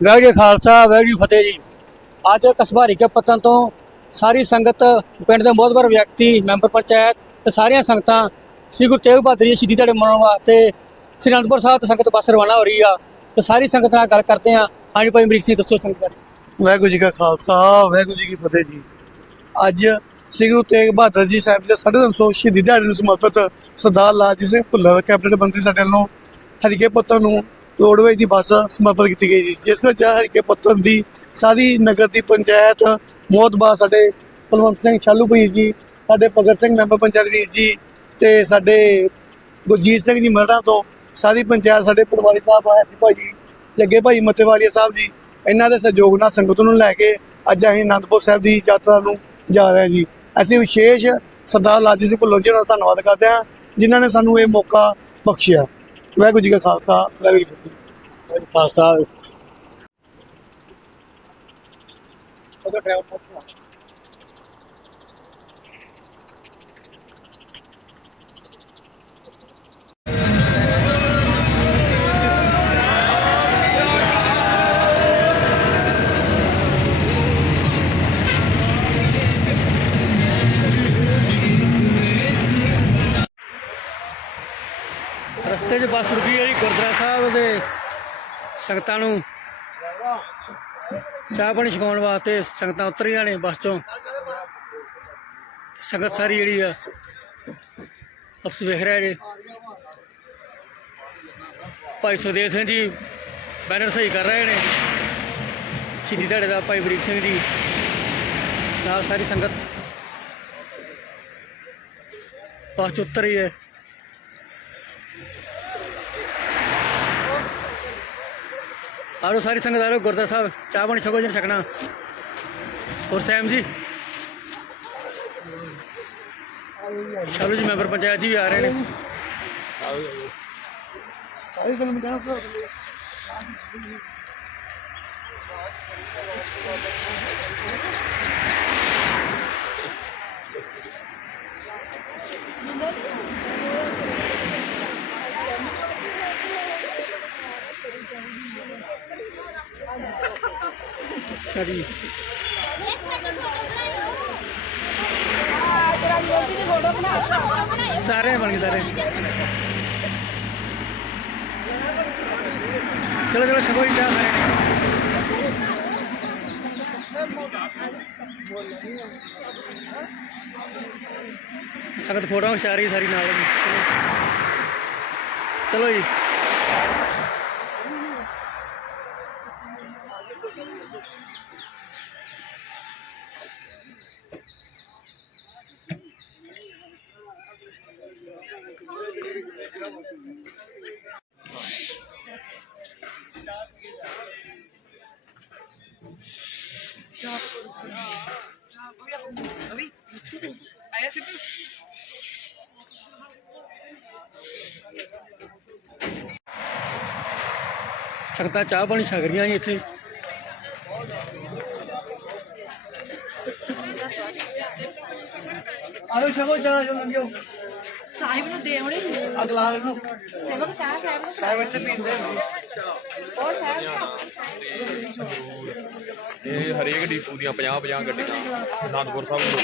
ਵਾਹਿਗੁਰੂ ਜੀ ਕਾ ਖਾਲਸਾ, ਵਾਹਿਗੁਰੂ ਜੀ ਫਤਿਹ ਜੀ। ਅੱਜ ਕਸਬਾ ਹਰੀਕੇ ਪੱਤਨ ਤੋਂ ਸਾਰੀ ਸੰਗਤ, ਪਿੰਡ ਦੇ ਮੋਹਤਬਰ ਵਿਅਕਤੀ, ਮੈਂਬਰ ਪੰਚਾਇਤ ਤੇ ਸਾਰੀਆਂ ਸੰਗਤਾਂ ਸ੍ਰੀ ਗੁਰੂ ਤੇਗ ਬਹਾਦਰ ਜੀ ਸ਼ਹੀਦੀ ਦਿਹਾੜੇ ਮਨਾਉਣ ਵਾਸਤੇ ਸ੍ਰੀ ਅਨੰਦਪੁਰ ਸਾਹਿਬ ਤੋਂ ਸੰਗਤ ਬੱਸ ਰਵਾਨਾ ਹੋ ਰਹੀ ਆ ਤੇ ਸਾਰੀ ਸੰਗਤ ਨਾਲ ਗੱਲ ਕਰਦੇ ਆ। ਹਾਂਜੀ ਭਾਈ ਅਮਰੀਕ ਸਿੰਘ, ਦੱਸੋ ਸੰਗਤ ਬਾਰੇ। ਵਾਹਿਗੁਰੂ ਜੀ ਕਾ ਖਾਲਸਾ, ਵਾਹਿਗੁਰੂ ਜੀ ਕੀ ਫਤਿਹ ਜੀ। ਅੱਜ ਸ੍ਰੀ ਗੁਰੂ ਤੇਗ ਬਹਾਦਰ ਜੀ ਸਾਹਿਬ ਦੇ 350 ਸ਼ਹੀਦੀ ਦਿਹਾੜੇ ਨੂੰ ਸਮਰਪਿਤ ਸਰਦਾਰ ਲਾਲਜੀਤ ਸਿੰਘ ਭੁੱਲਰ ਕੈਬਨਿਟ ਮੰਤਰੀ ਸਾਡੇ ਵੱਲੋਂ ਹਰੀਕੇ ਪੁੱਤਰ ਨੂੰ ਰੋਡਵੇਜ ਦੀ ਬੱਸ ਸਮਰਪਿਤ ਕੀਤੀ ਗਈ ਜੀ, ਜਿਸ ਵਿੱਚ ਹਰੀਕੇ ਪੁੱਤਰ ਦੀ ਸਾਰੀ ਨਗਰ ਦੀ ਪੰਚਾਇਤ ਮੋਹਤਬਾ ਸਾਡੇ ਕੁਲਵੰਤ ਸਿੰਘ ਛਾਲੂ ਭਾਈ ਜੀ, ਸਾਡੇ ਭਗਤ ਸਿੰਘ ਮੈਂਬਰ ਪੰਚਾਇਤ ਵੀਰ ਜੀ, ਤੇ ਸਾਡੇ ਗੁਰਜੀਤ ਸਿੰਘ ਜੀ ਮਰੜਾ ਤੋਂ ਸਾਰੀ ਪੰਚਾਇਤ, ਸਾਡੇ ਪਟਵਾਰੀ ਸਾਹਿਬ ਆਇਆ ਸੀ ਭਾਈ ਲੱਗੇ ਭਾਈ ਮੱਤੇਵਾਲੀਆ ਸਾਹਿਬ ਜੀ, ਇਹਨਾਂ ਦੇ ਸਹਿਯੋਗ ਨਾਲ ਸੰਗਤ ਨੂੰ ਲੈ ਕੇ ਅੱਜ ਅਸੀਂ ਅਨੰਦਪੁਰ ਸਾਹਿਬ ਦੀ ਯਾਤਰਾ ਨੂੰ ਜਾ ਰਹੇ ਜੀ। ਅਸੀਂ ਵਿਸ਼ੇਸ਼ ਸਰਦਾਰ ਲਾਜੀ ਸਿੰਘ ਭੁੱਲੋ ਜੀ ਦਾ ਧੰਨਵਾਦ ਕਰਦੇ ਹਾਂ, ਜਿਨ੍ਹਾਂ ਨੇ ਸਾਨੂੰ ਇਹ ਮੌਕਾ ਬਖਸ਼ਿਆ। ਵਾਹਿਗੁਰੂ ਜੀ ਕਾ ਖਾਲਸਾ ਵਾਹਿਗੁਰੂ ਜੀ ਕੀ ਫਤਿਹ। ਖਾਲਸਾ। ਉਹਦਾ ਡਰਾਈਵਰ ਰਸਤੇ 'ਚ ਬੱਸ ਰੁਕੀ ਹੈ ਜੀ ਗੁਰਦੁਆਰਾ ਸਾਹਿਬ ਦੇ ਸੰਗਤਾਂ ਨੂੰ। ਚਾਹ ਪਾਣੀ ਛਕਾਉਣ ਵਾਸਤੇ ਸੰਗਤਾਂ ਉਤਰੀਆਂ ਨੇ ਬੱਸ ਚੋਂ। ਸੰਗਤ ਸਾਰੀ ਜਿਹੜੀ ਆ, ਆਪਸ ਵੇਖ ਰਿਹਾ ਜੀ ਭਾਈ ਸੁਖਦੇਵ ਸਿੰਘ ਜੀ ਬੈਨਰ ਸਹੀ ਕਰ ਰਹੇ ਨੇ। ਸ਼ਹੀਦੀ ਧੜੇ ਦਾ ਭਾਈ ਬਰੀਕ ਸਿੰਘ ਜੀ। ਨਾਲ ਸਾਰੀ ਸੰਗਤ ਬੱਸ 'ਚ ਉਤਰ ਹੈ। ਆਰੋ ਸਾਰੀ ਸੰਗਤ ਆਰੋ ਗੁਰਦੁਆਰਾ ਸਾਹਿਬ, ਚਾਹ ਪਾਣੀ ਛਕੋ ਜੀ ਛਕਣਾ। ਹੋਰ ਸੈਮ ਜੀ? ਚਲੋ ਜੀ, ਮੈਂਬਰ ਪੰਚਾਇਤ ਜੀ ਵੀ ਆ ਰਹੇ ਨੇ। ਸਾਰੀ ਫਿਲਮ ਕਹਿੰਦਾ ਸਾਰੀ। ਸਾਰੇ ਬਣ ਗਏ, ਸਾਰੇ। ਚਲੋ ਚਲੋ, ਛਕੋ ਚਾਹ ਸਾਰੇ। ਸੰਗਤ ਫੋਟੋਆਂ ਖਿਚਾ ਰਹੀ ਸਾਰੀ ਨਾਲ। ਚਲੋ ਜੀ। ਸੰਗਤਾਂ ਚਾਹ ਪਾਣੀ ਛਕ ਰਹੀਆਂ ਜੀ ਇੱਥੇ। ਆਲੋ ਛਕੋ ਜਾ ਜੋ ਲੰਘਿਓ ਸਾਹਿਬ ਨੂੰ ਦੇ ਆਉਣੇ। ਅਗਲਾ ਨੂੰ। ਸੇਵਕ ਚਾਹ ਸਾਹਿਬ ਨੂੰ ਸਾਹਿਬ ਇੱਥੇ ਪੀਂਦੇ ਉਹ ਸਾਹਿਬ ਇਹ ਹਰੇਕ ਡੀਪੂ ਦੀਆਂ 50 50 ਗੱਡੀਆਂ ਅਨੰਦਪੁਰ ਸਾਹਿਬ ਨੂੰ।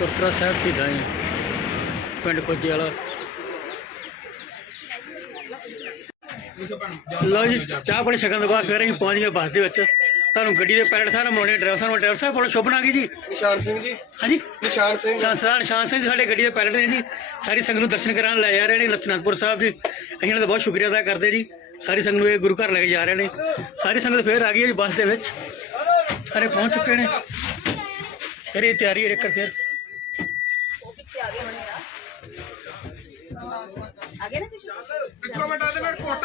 ਰੋਕੀਆਂ ਸਾਹਿਬ ਸ਼ਹੀਦਾਂ ਜੀ ਪਿੰਡ ਕੋਚੇ ਵਾਲਾ। ਲਓ ਜੀ, ਚਾਹ ਪਾਣੀ ਛਕਣ ਤੋਂ ਬਾਅਦ ਫਿਰ ਅਸੀਂ ਪਹੁੰਚ ਗਏ ਬੱਸ ਦੇ ਵਿੱਚ। ਤੁਹਾਨੂੰ ਗੱਡੀ ਦੇ ਪੈਰਟ ਸਾਹਿਬ ਮਰਾਉਣੇ ਡਰਾਈਵਰ ਸਾਹਿਬ ਡਰਾਈਵਰ ਸਾਹਿਬ ਬੜਾ ਸ਼ੁਭ ਨਾਗੀ ਜੀ? ਨਿਸ਼ਾਨ ਸਿੰਘ ਜੀ। ਹਾਂਜੀ। ਨਿਸ਼ਾਨ ਸਿੰਘ। ਸੰਸਥਾ ਨਿਸ਼ਾਨ ਸਿੰਘ ਜੀ ਸਾਡੇ ਗੱਡੀ ਦੇ ਪੈਰਟ ਨੇ ਜੀ। ਸਾਰੀ ਸੰਗਤ ਨੂੰ ਦਰਸ਼ਨ ਕਰਾਉਣ ਲੈ ਜਾ ਰਹੇ ਨੇ ਲਖਨਪੁਰ ਸਾਹਿਬ ਜੀ। ਅਸੀਂ ਇਹਨਾਂ ਦਾ ਬਹੁਤ ਸ਼ੁਕਰੀਆ ਅਦਾ ਕਰਦੇ ਜੀ। ਸਾਰੀ ਸੰਗਤ ਨੂੰ ਇਹ ਗੁਰੂ ਘਰ ਲੈ ਕੇ ਜਾ ਰਹੇ ਨੇ। ਸਾਰੀ ਸੰਗਤ ਫਿਰ ਆ ਗਈ ਹੈ ਜੀ ਬੱਸ ਦੇ ਵਿੱਚ। ਸਾਰੇ ਪਹੁੰਚ ਚੁੱਕੇ ਨੇ। ਫਿਰ ਇਹ ਤਿਆਰੀ ਹੈ ਇੱਕ ਫਿਰ। ਉਹ ਪਿੱਛੇ ਆ ਗਏ ਹੁਣ ਆ। ਗਏ ਨਾ ਪਿੱਛੇ? ਪਿੱਛੋਂ ਬਟਾ ਦੇ ਕੋਟ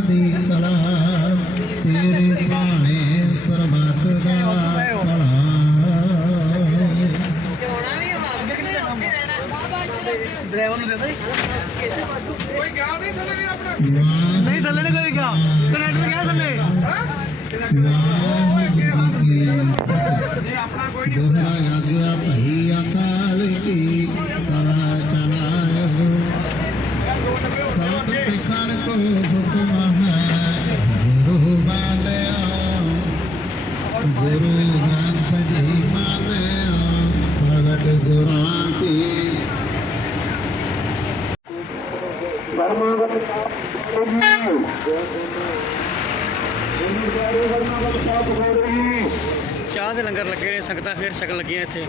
ਨਾਮ ਚੜਦੀ ਕਲਾ ਤੇਰੇ ਭਾਣੇ ਸਰਬੱਤ ਦਾ ਭਲਾ ਡਰਾਈਵਰ ਨੂੰ ਦੇ ਦੇ ਵਾਹ ਨਹੀਂ ਥੱਲੇ ਨਹੀਂ ਕੋਈ ਗਿਆ ਕਨੈਕਟਰ ਗਿਆ ਥੱਲੇ। ਦੋਹਰਾ ਚਾਹ ਦੇ ਲੰਗਰ ਲੱਗੇ ਨੇ ਸੰਗਤਾਂ ਫੇਰ ਛਕਣ ਲੱਗੀਆਂ ਇੱਥੇ।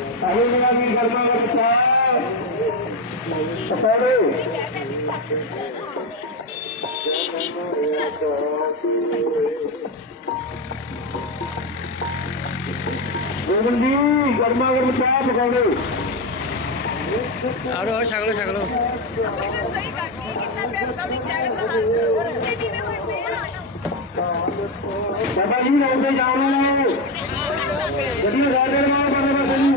ਗੋਬਿੰਦ ਜੀ ਗਰਮਾ ਗਰਮ ਚਾਹ ਪਕਾਉਣੇ ਆਰੋ ਆਰੋ ਛਕ ਲਓ ਛਕ ਲਓ ਸਹੀ ਕਰਨੀ ਕਿੰਨਾ ਪਿਆਰ ਦਾ ਵੀ ਜੈਕਟ ਦਾ ਹਾਲ ਕਰੋ ਜਿਵੇਂ ਬਾਬਾ ਜੀ ਰੋਡੇ ਜਾਣ ਵਾਲੇ ਗੱਡੀ ਰਾਜੇ ਮਾਰ ਬੰਦੇ ਬਸ ਜੀ।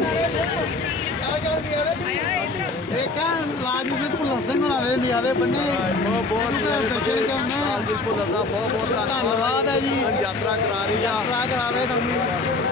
ਦੇਖਾਂ ਲਾਜੂ ਦੇ ਭੁੱਲਰ ਸਿੰਘ ਦੇ ਨਿਆਰੇ ਬੰਨੇ। ਬਹੁਤ ਬਹੁਤ ਦਰਸ਼ਨ ਕਰਨਾ? ਭੁੱਲਰ ਦਾ ਬਹੁਤ ਬਹੁਤ ਧੰਨਵਾਦ ਹੈ ਜੀ। ਯਾਤਰਾ ਕਰਾ ਰਹੀ ਯਾਤਰਾ ਕਰਾ ਰਹੇ ਤੁਹਾਨੂੰ।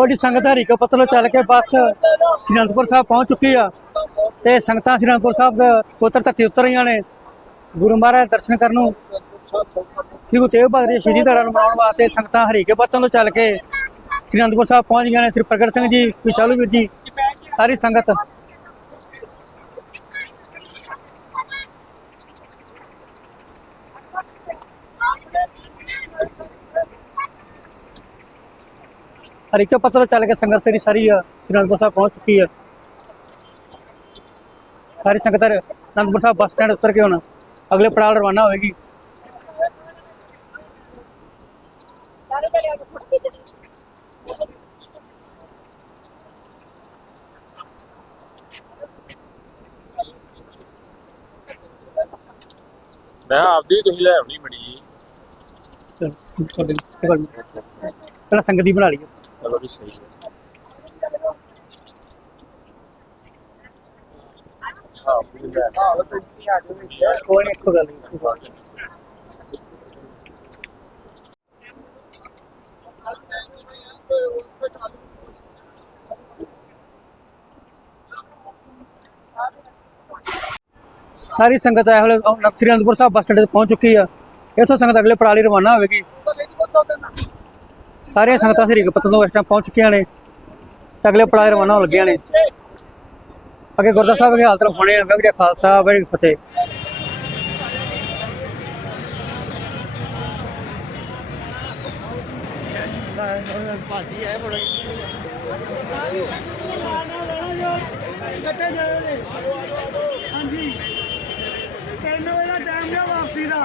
ਉਹ ਜੀ ਸੰਗਤ ਹਰੀਕੋ ਪੱਤਲੋਂ ਚੱਲ ਕੇ ਬੱਸ ਸ੍ਰੀ ਅਨੰਦਪੁਰ ਸਾਹਿਬ ਪਹੁੰਚ ਚੁੱਕੀ ਆ। ਤੇ ਸੰਗਤਾਂ ਸ੍ਰੀ ਅਨੰਦਪੁਰ ਸਾਹਿਬ ਦੇ ਕੋਤਰ ਧਰਤੀ ਉਤਰ ਰਹੀਆਂ ਨੇ। ਗੁਰੂ ਮਹਾਰਾਜ ਦਰਸ਼ਨ ਕਰਨ ਨੂੰ। ਸ੍ਰੀ ਗੁਰੂ ਤੇਗ ਬਹਾਦਰ ਜੀ ਸ਼ਹੀਦੀ ਦਿਹਾੜਾ ਨੂੰ ਮਨਾਉਣ ਵਾਸਤੇ ਸੰਗਤਾਂ ਹਰੀਕੇ ਪੱਤਨ ਤੋਂ ਚੱਲ ਕੇ ਸ੍ਰੀ ਅਨੰਦਪੁਰ ਸਾਹਿਬ ਪਹੁੰਚ ਗਈਆਂ ਨੇ। ਸ੍ਰੀ ਪ੍ਰਗਟ ਸਿੰਘ ਜੀ ਵਿਚਾਲੂ ਵੀਰ ਜੀ? ਸਾਰੀ ਸੰਗਤ। ਹਰੀਕੇ ਪੱਤਨ ਤੋਂ ਚੱਲ ਕੇ ਸੰਗਤ ਜਿਹੜੀ ਸਾਰੀ ਸ੍ਰੀ ਅਨੰਦਪੁਰ ਸਾਹਿਬ ਪਹੁੰਚ ਚੁੱਕੀ ਆ ਸਾਰੀ ਸੰਗਤ ਅਨੰਦਪੁਰ ਸਾਹਿਬ ਬੱਸ ਸਟੈਂਡ ਉਤਰ ਕੇ ਹੁਣ ਅਗਲੇ ਪੜਾਅ ਰਵਾਨਾ ਹੋਵੇਗੀ ਮੈਂ ਆਪਦੀ ਤੁਸੀਂ ਲੈ ਆਉਣੀ ਬੜੀ ਜੀ ਚਲੋ, ਤੁਹਾਡੇ ਪਹਿਲਾਂ ਸੰਗਤ ਦੀ ਬਣਾ ਲਈਏ ਚਲੋ ਵੀ ਸਹੀ ਹੈ ਕੋਈ ਨਹੀਂ ਇੱਕੋ ਗੱਲ ਨਹੀਂ ਸਾਰੀ ਸੰਗਤ ਇਹ ਵੇਲੇ ਸ੍ਰੀ ਅਨੰਦਪੁਰ ਸਾਹਿਬ ਬੱਸ ਸਟੈਂਡ ਤੇ ਪਹੁੰਚ ਚੁੱਕੀ ਆ। ਇੱਥੋਂ ਸੰਗਤ ਅਗਲੇ ਪੜਾਲੀ ਰਵਾਨਾ ਹੋਵੇਗੀ। ਸਾਰੀਆਂ ਸੰਗਤਾਂ ਸ੍ਰੀ ਪਤਨ ਤੋਂ ਇਸ ਟਾਈਮ ਪਹੁੰਚ ਚੁੱਕੀਆਂ ਨੇ ਤੇ ਅਗਲੇ ਪੜਾਅ ਰਵਾਨਾ ਹੋ ਲੱਗੀਆਂ ਨੇ। ਅੱਗੇ ਗੁਰਦੁਆਰਾ ਸਾਹਿਬ ਦੇ ਹਾਲਤ ਹੋਣੇ ਆ। ਵਗੜੇ ਖਾਲਸਾ ਵਗੜੇ ਫਤਿਹ। ਹਾਂਜੀ। 3 ਵਜੇ ਦਾ ਟਾਈਮ ਹੈ ਵਾਪਸੀ ਦਾ।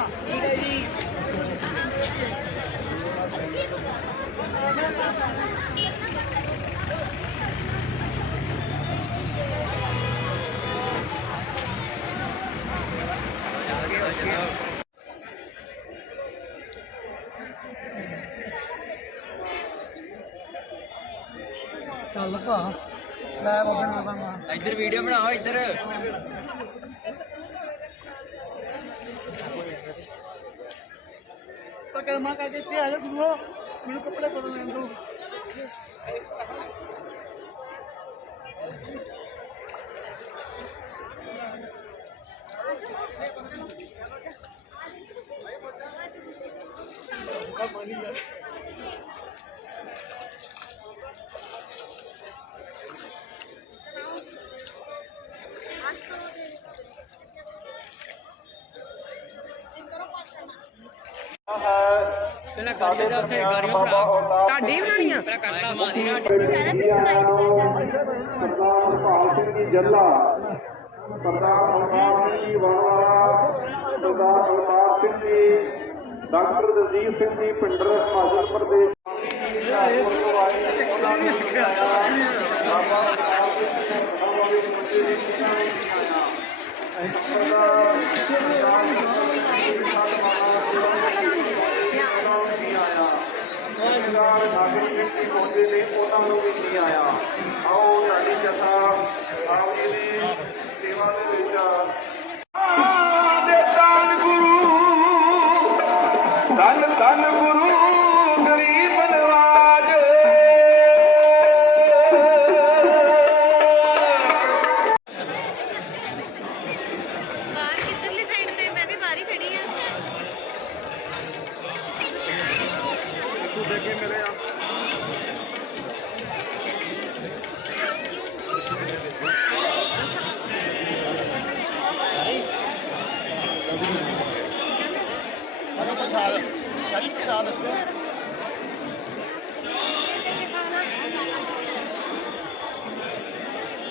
ਚੱਲ ਭਾ ਮੈਂ ਬਣਾ ਦਾਂਗਾ ਇੱਧਰ ਵੀਡੀਓ ਬਣਾਓ ਇੱਧਰ। ਪਕਰਮਾ ਕਰਕੇ ਇੱਥੇ ਆ ਜਾ ਗੁਰੂ ਮੈਨੂੰ ਕੱਪੜੇ ਬਦਲ ਲੈਣ ਦੋ ਪਹਿਲਾਂ ਗਾੜੀਆਂ ਦਾ ਉੱਥੇ ਗਾੜੀਆਂ ਬਣਾ ਤੁਹਾਡੀ ਬਣਾਣੀਆਂ ਪਹਿਲਾਂ ਕਰਤਾ ਮਾਦੀ ਨਾ ਸਰਦਾਰ ਹਰਪਾਲ ਸਿੰਘ ਜੀ ਜੱਲਾ ਸਰਦਾਰ ਹਰਪਾਲ ਸਿੰਘ ਜੀ ਵਣਵਾਲਾ ਸਰਦਾਰ ਅਵਤਾਰ ਸਿੰਘ ਜੀ ਡਾਕਟਰ ਦਲਜੀਤ ਸਿੰਘ ਜੀ ਪਿੰਡਰ ਹਿਮਾਚਲ ਪ੍ਰਦੇਸ਼। ਪਹੁੰਚੇ ਨੇ ਉਹਨਾਂ ਨੂੰ ਵੀ ਨਹੀਂ ਆਇਆ। ਆਓ ਸਾਡੀ ਜਥਾ ਆਪ ਜੀ ਦੀ ਸੇਵਾ ਦੇ ਵਿੱਚ ਧੰਨ ਧੰਨ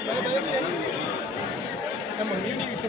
Come on, you need to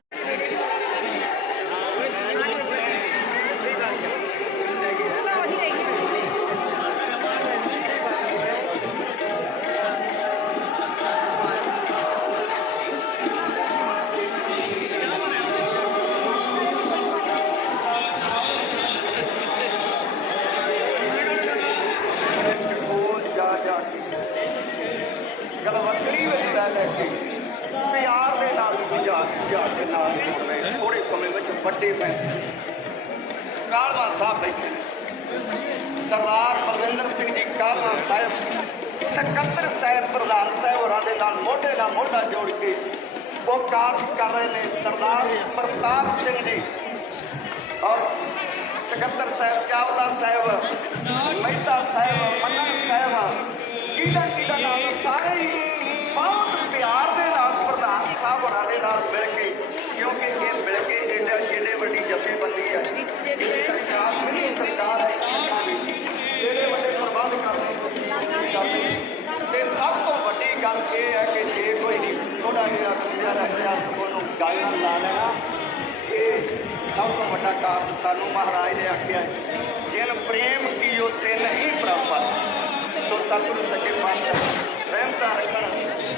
ਸਕੱਤਰ ਸਾਹਿਬ ਚਾਵਲਾ ਸਾਹਿਬ ਮਹਿਤਾ ਸਾਹਿਬ ਮੰਨਣ ਸਾਹਿਬ ਕਿਹਦਾ ਕਿਹਦਾ ਨਾਮ ਸਾਰੇ ਹੀ ਬਹੁਤ ਪਿਆਰ ਦੇ ਨਾਲ ਪ੍ਰਧਾਨ ਸਾਹਿਬ ਹੋਰਾਂ ਦੇ ਨਾਲ ਮਿਲ ਕੇ ਕਿਉਂਕਿ ਇਹ ਮਿਲ ਕੇ ਏਡਾ ਏਡੇ ਵੱਡੀ ਜਥੇਬੰਦੀ ਹੈ। ਇਹ ਸਰਕਾਰ ਨਹੀਂ ਸਰਕਾਰ ਹੈ। ਜਿਹੜੇ ਵੱਡੇ ਪ੍ਰਬੰਧ ਕਰਦੇ ਤੇ ਸਭ ਤੋਂ ਵੱਡੀ ਗੱਲ ਇਹ ਹੈ ਕਿ ਜੇ ਕੋਈ ਨਹੀਂ ਥੋੜਾ ਜਿਹਾ ਰੁਪਿਆ ਰੱਖਿਆ ਉਹਨੂੰ ਗਾਇਨ ਲਾ ਲੈਣਾ ਸਭ ਤੋਂ ਵੱਡਾ ਕਾਰਨ ਸਾਨੂੰ ਮਹਾਰਾਜ ਨੇ ਆਖਿਆ ਹੈ, ਜਿਨ ਪ੍ਰੇਮ ਕੀਓ ਤੇ ਨਹੀਂ ਪ੍ਰਾਪਤ ਸੋ ਸਤਿਗੁਰੂ ਸੱਚੇ ਪਾਤਸ਼ਾਹ ਰਹਿਮਤਾਂ ਰੱਖਣ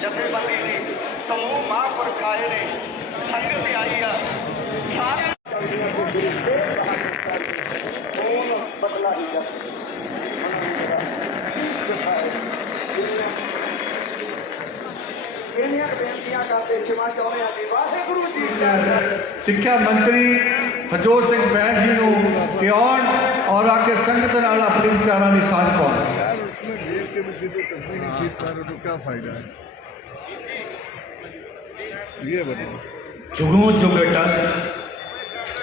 ਜਥੇਬੰਦੀ ਦੀ ਸਮੂਹ ਮਹਾਂਪੁਰਖ ਆਏ ਨੇ ਸੰਗਤ ਆਈ ਆ ਸਾਰੇ ਕੌਣ ਬਦਲਾ ਹੀ ਜਾ ਇਹਨੀਆਂ ਬੇਨਤੀਆਂ ਕਰਦੇ ਸਿਵਾ ਚਾਹੁੰਦੇ ਆ ਜੀ ਵਾਹਿਗੁਰੂ ਜੀ ਸਿੱਖਿਆ ਮੰਤਰੀ ਹਰਜੋਤ ਸਿੰਘ ਬੈਂਸ ਜੀ ਨੂੰ ਕਿ ਆਉਣ ਔਰ ਆ ਕੇ ਸੰਗਤ ਨਾਲ ਆਪਣੇ ਵਿਚਾਰਾਂ ਦੀ ਸਾਂਝ ਪਾਉਣ ਜੁਗੋਂ ਜੁਗ ਅਟਲ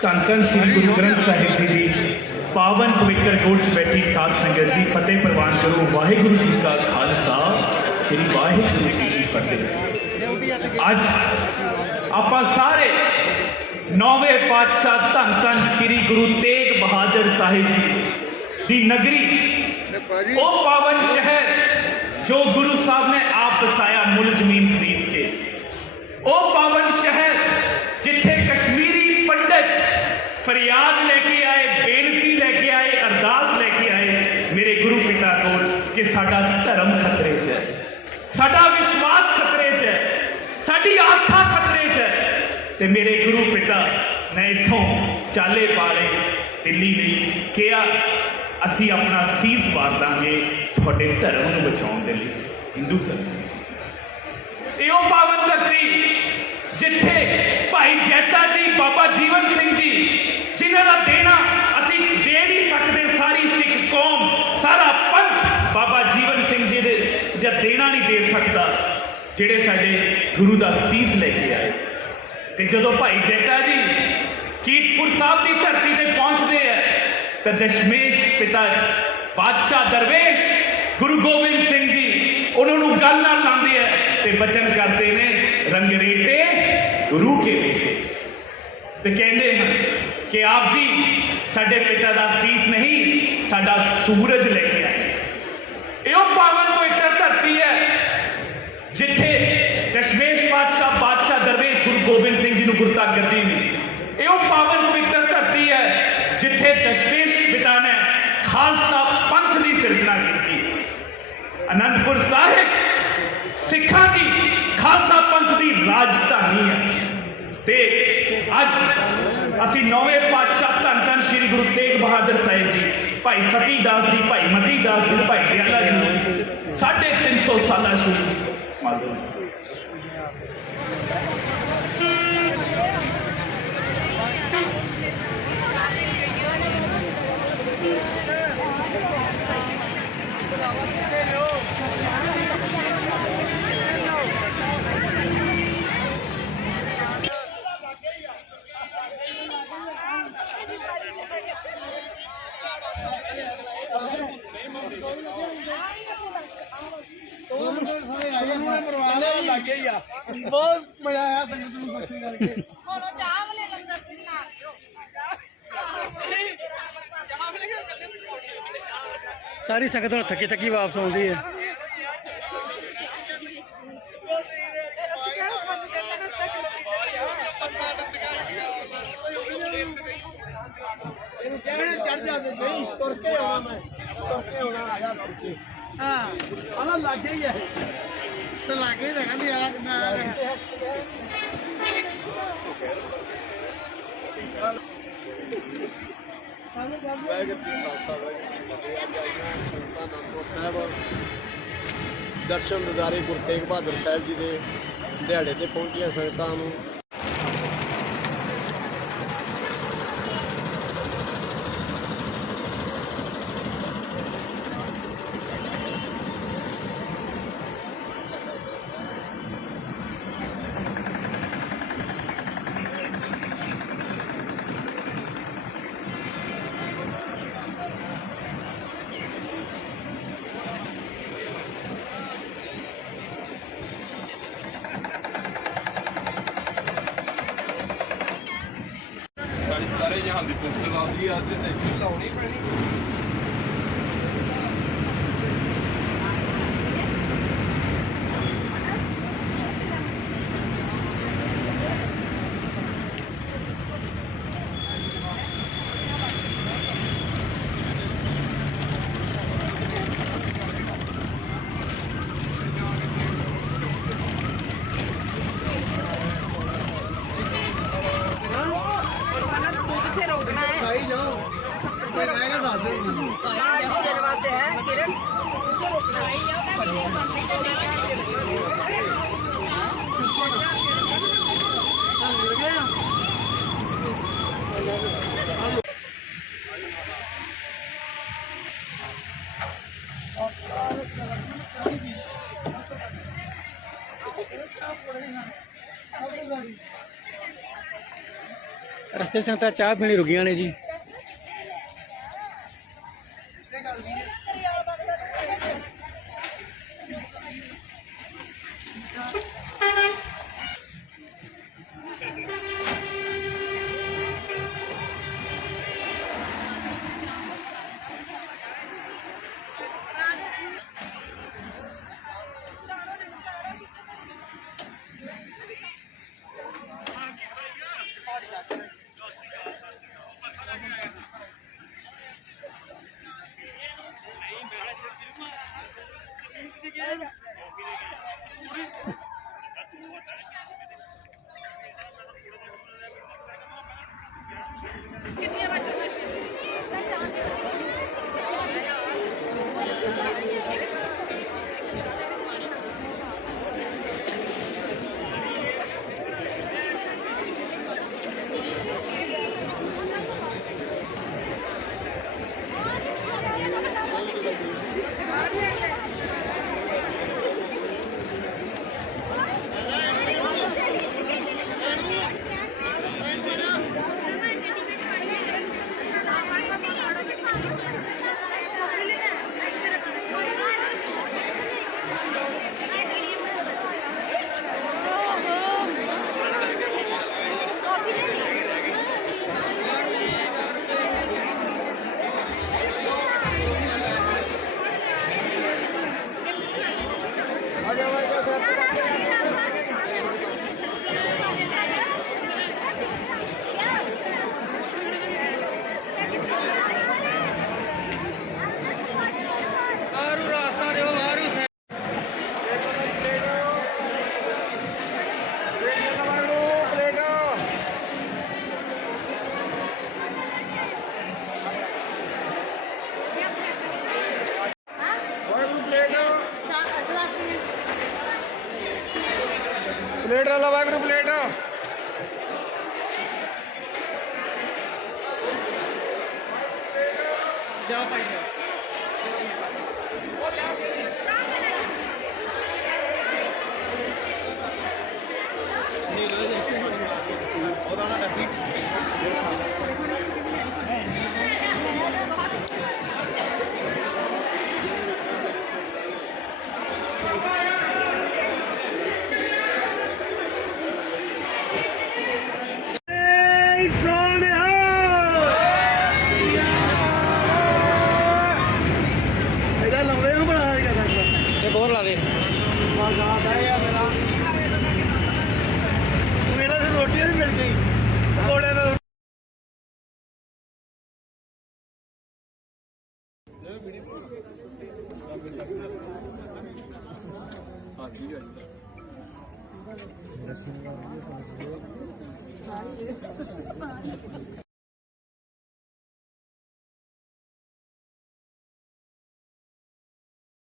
ਧੰਨ ਧੰਨ ਸ੍ਰੀ ਗੁਰੂ ਗ੍ਰੰਥ ਸਾਹਿਬ ਜੀ ਦੀ ਪਾਵਨ ਪਵਿੱਤਰ ਗੋਦ 'ਚ ਬੈਠੀ ਸਾਧ ਸੰਗਤ ਜੀ ਫਤਿਹ ਪ੍ਰਵਾਨ ਕਰੋ ਵਾਹਿਗੁਰੂ ਜੀ ਕਾ ਖਾਲਸਾ ਸ੍ਰੀ ਵਾਹਿਗੁਰੂ ਜੀ ਕੀ ਫਤਿਹ ਅੱਜ ਆਪਾਂ ਸਾਰੇ ਨੌਵੇਂ ਪਾਤਸ਼ਾਹ ਧੰਨ ਧੰਨ ਸ੍ਰੀ ਗੁਰੂ ਤੇਗ ਬਹਾਦਰ ਸਾਹਿਬ ਜੀ ਦੀ ਨਗਰੀ ਉਹ ਪਾਵਨ ਸ਼ਹਿਰ ਜੋ ਗੁਰੂ ਸਾਹਿਬ ਨੇ ਆਪ ਬਸਾਇਆ ਮੁੱਲ ਜ਼ਮੀਨ ਖਰੀਦ ਕੇ ਉਹ ਪਾਵਨ ਸ਼ਹਿਰ ਜਿੱਥੇ ਕਸ਼ਮੀਰੀ ਪੰਡਤ ਫਰਿਆਦ ਲੈ ਕੇ ਆਏ ਬੇਨਤੀ ਲੈ ਕੇ ਆਏ ਅਰਦਾਸ ਲੈ ਕੇ ਆਏ ਮੇਰੇ ਗੁਰੂ ਪਿਤਾ ਕੋਲ ਕਿ ਸਾਡਾ ਧਰਮ ਖਤਰੇ 'ਚ ਹੈ ਸਾਡਾ ਵਿਸ਼ਵਾਸ ਖਤਰੇ 'ਚ ਹੈ ਸਾਡੀ ਆਸਥਾ ਤੇ ਮੇਰੇ ਗੁਰੂ ਪਿਤਾ ਨੇ ਇੱਥੋਂ ਚਾਲੇ ਪਾੜੇ ਦਿੱਲੀ ਲਈ ਕਿਹਾ, ਅਸੀਂ ਆਪਣਾ ਸੀਸ ਵਾਰ ਦਾਂਗੇ ਤੁਹਾਡੇ ਧਰਮ ਨੂੰ ਬਚਾਉਣ ਦੇ ਲਈ, ਹਿੰਦੂ ਧਰਮ ਇਹ ਉਹ ਪਾਵਨ ਧਰਤੀ ਜਿੱਥੇ ਭਾਈ ਜੈਤਾ ਜੀ, ਬਾਬਾ ਜੀਵਨ ਸਿੰਘ ਜੀ, ਜਿਨ੍ਹਾਂ ਦਾ ਦੇਣਾ ਅਸੀਂ ਦੇ ਨਹੀਂ ਸਕਦੇ ਸਾਰੀ ਸਿੱਖ ਕੌਮ, ਸਾਰਾ ਪੰਥ ਬਾਬਾ ਜੀਵਨ ਸਿੰਘ ਜੀ ਦੇ, ਜਾਂ ਦੇਣਾ ਨਹੀਂ ਦੇ ਸਕਦਾ, ਜਿਹੜੇ ਸਾਡੇ ਗੁਰੂ ਦਾ ਸੀਸ ਲੈ ਕੇ ਆਏ। ਤੇ ਜਦੋਂ ਭਾਈ ਜੈਤਾ ਜੀ ਕੀਰਤਪੁਰ ਸਾਹਿਬ ਦੀ ਧਰਤੀ ਤੇ ਪਹੁੰਚਦੇ ਆ, ਤਾਂ ਦਸ਼ਮੇਸ਼ ਪਿਤਾ ਬਾਦਸ਼ਾਹ ਦਰਵੇਸ਼, ਗੁਰੂ ਗੋਬਿੰਦ ਸਿੰਘ ਜੀ, ਉਹਨਾਂ ਨੂੰ ਗੱਲ ਨਾਲ ਲਾਉਂਦੇ ਆ ਤੇ ਬਚਨ ਕਰਦੇ ਨੇ, ਰੰਗਰੇਟੇ ਗੁਰੂ ਕੇ ਬੇਟੇ। ਤੇ ਕਹਿੰਦੇ ਹਨ ਕਿ ਆਪ ਜੀ, ਸਾਡੇ ਪਿਤਾ ਦਾ ਸੀਸ ਨਹੀਂ, ਸਾਡਾ ਸੂਰਜ ਲੈ ਕੇ ਆਏ। ਇਹੋ ਪਾਵਨ ਪਵਿੱਤਰ ਧਰਤੀ ਹੈ ਜਿੱਥੇ ਦਸ਼ਮੇਸ਼ ਪਾਤਸ਼ਾਹ ਬਾਦਸ਼ਾਹ ਦਰਵੇਸ਼ ਗੁਰੂ ਗੋਬਿੰਦ ਸਿੰਘ ਜੀ ਨੂੰ ਗੁਰਤਾ ਗੱਦੀ ਮਿਲੀ ਇਹ ਉਹ ਪਾਵਨ ਪਵਿੱਤਰ ਧਰਤੀ ਹੈ, ਜਿੱਥੇ ਦਸ਼ਮੇਸ਼ ਪਿਤਾ ਨੇ ਖਾਲਸਾ ਪੰਥ ਦੀ ਸਿਰਜਣਾ ਕੀਤੀ। ਅਨੰਦਪੁਰ ਸਾਹਿਬ ਸਿੱਖਾਂ ਦੀ, ਖਾਲਸਾ ਪੰਥ ਰਾਜਧਾਨੀ ਹੈ। ਤੇ ਅੱਜ ਅਸੀਂ ਨੌਵੇਂ ਪਾਤਸ਼ਾਹ ਧੰਨ ਧੰਨ ਸ੍ਰੀ ਗੁਰੂ ਤੇਗ ਬਹਾਦਰ ਸਾਹਿਬ ਜੀ, ਭਾਈ ਸਤੀ ਦਾਸ ਜੀ, ਭਾਈ ਮਤੀ ਦਾਸ ਜੀ, ਭਾਈ ਦਿਆਲਾ ਜੀ, ਸਾਢੇ 300 ਸਾਲਾ ਸ਼ੁਰੂ। ਮਾਧੋ ਬਹੁਤ ਮਜ਼ਾ ਆਇਆ ਸੰਗਤ ਨੂੰ ਕਰਕੇ। ਹੁਣ ਚਾਹ ਵਾਲੇ ਲੰਗਰ ਸਾਰੀ ਸੰਗਤ ਹੁਣ ਥੱਕੀ ਥੱਕੀ ਵਾਪਸ ਆਉਂਦੀ ਹੈ। ਇਹਨੂੰ ਕਹਿਣੇ ਚੜ ਜਾਂਦੇ ਨਹੀਂ ਤੁਰ ਕੇ ਆਉਣਾ ਮੈਂ। ਤੁਰ ਕੇ ਆਉਣਾ ਆ ਜਾ ਤੁਰ ਕੇ। ਹਾਂ। ਆਲਾ ਲੱਗੇ ਹੀ ਹੈ ਲੱਗੇ ਕਹਿੰਦੀ ਆ ਮੈਂ ਦਰਸ਼ਨ ਨਜ਼ਾਰੇ ਗੁਰੂ ਤੇਗ ਬਹਾਦਰ ਸਾਹਿਬ ਜੀ ਦੇ ਦਿਹਾੜੇ ਤੇ ਪਹੁੰਚੀਆਂ ਸੰਗਤਾਂ ਨੂੰ ਸਾਰੀ ਸਾਰੇ ਜਹਾਨ ਦੀ ਪੁਲਿਸ ਲਾਉਂਦੀ ਆ ਅੱਜ ਤੇ ਲਾਉਣੀ ਪੈਣੀ ਖਾਈ ਜਾਓ ਕੋਈ ਕਹੇਗਾ ਦੱਸ ਦਿਓ ਰਸਤੇ ਸੰਗਤਾਂ ਚਾਹ ਪੀਣੀ ਰੁਕੀਆਂ ਨੇ ਜੀ।